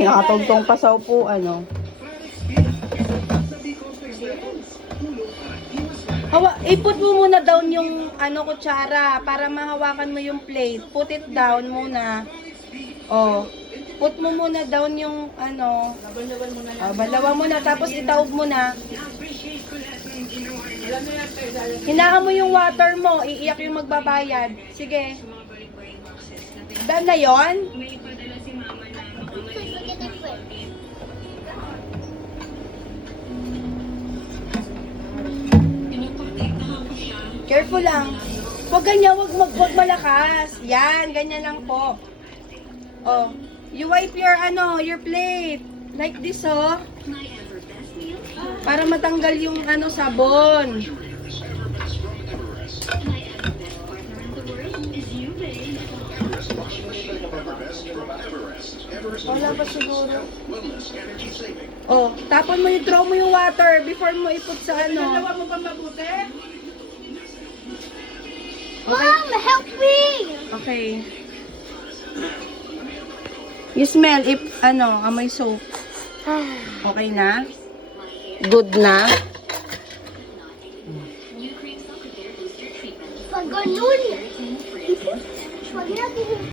Nakatugtong pa sa upuan, no? Iput mo muna down yung kutsara para mahawakan mo yung plate. Put it down muna. Oh. Put mo muna down yung balawan mo na tapos itaob mo na. Hinaan mo yung water mo, iiyak yung magbabayad. Sige. Done na yon? Careful lang. Huwag ganyan, wag malakas. Yan, ganyan lang po. Oh, you wipe your your plate like this, oh. Para matanggal yung sabon. Wala pa siguro. Oh, tapon mo throw mo yung water before mo iput sa Dalawa mo pa mabuti? Mom, help me! Okay. You smell if amoy soap. Okay na? Good na? Pag ganun, pag natin